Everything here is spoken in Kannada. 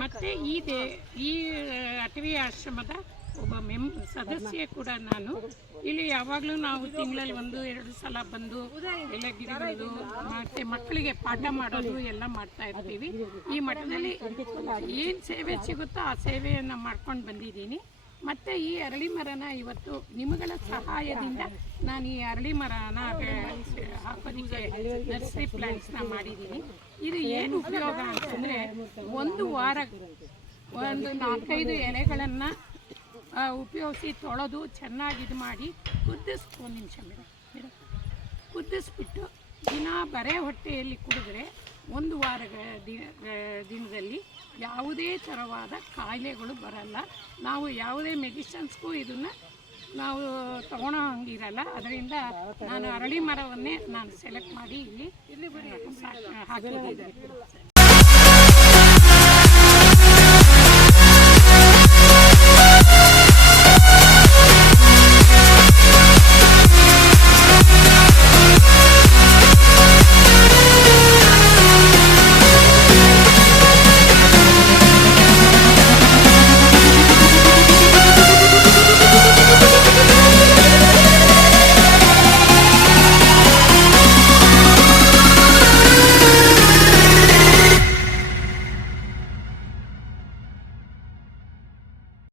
ಮತ್ತು ಈ ಅಟವಿ ಆಶ್ರಮದ ಒಬ್ಬ ಸದಸ್ಯೆ ಕೂಡ ನಾನು. ಇಲ್ಲಿ ಯಾವಾಗಲೂ ನಾವು ತಿಂಗಳಲ್ಲಿ 1-2 ಸಲ ಬಂದು ಎಲ್ಲ ಗಿಡಗಳು ಮತ್ತು ಮಕ್ಕಳಿಗೆ ಪಾಠ ಮಾಡೋದು ಎಲ್ಲ ಮಾಡ್ತಾ ಇರ್ತೀವಿ. ಈ ಮಠದಲ್ಲಿ ಏನು ಸೇವೆ ಸಿಗುತ್ತೋ ಆ ಸೇವೆಯನ್ನು ಮಾಡ್ಕೊಂಡು ಬಂದಿದ್ದೀನಿ. ಮತ್ತು ಈ ಅರಳಿ ಮರನ ಇವತ್ತು ನಿಮ್ಮಗಳ ಸಹಾಯದಿಂದ ನಾನು ಈ ಅರಳಿ ಮರನ ಹಾಕೋದಕ್ಕೆ ನರ್ಸರಿ ಪ್ಲ್ಯಾಂಟ್ಸ್ನ ಮಾಡಿದ್ದೀನಿ. ಇದು ಏನು ಉಪಯೋಗ ಅಂತಂದರೆ, ಒಂದು ವಾರ 4-5 ಎಲೆಗಳನ್ನು ಉಪಯೋಗಿಸಿ ತೊಳೆದು ಚೆನ್ನಾಗಿ ಇದು ಮಾಡಿ ಕುದಿಸ್ಬಿಟ್ಟು ನಿಮಿಷ ಕುದಿಸ್ಬಿಟ್ಟು ದಿನ ಬರೇ ಹೊಟ್ಟೆಯಲ್ಲಿ ಕುಡಿದ್ರೆ 1 ವಾರ ದಿನದಲ್ಲಿ ಯಾವುದೇ ಥರವಾದ ಕಾಯಿಲೆಗಳು ಬರಲ್ಲ. ನಾವು ಯಾವುದೇ ಮೆಡಿಸಿನ್ಸ್ಗೂ ಇದನ್ನು ನಾವು ತಗೊಳ್ಳೋ ಹಂಗಿರಲ್ಲ. ಅದರಿಂದ ನಾನು ಅರಳಿ ಮರವನ್ನೇ ನಾನು ಸೆಲೆಕ್ಟ್ ಮಾಡಿ ಇಲ್ಲಿ ಹಾಕಿದ್ದೀನಿ.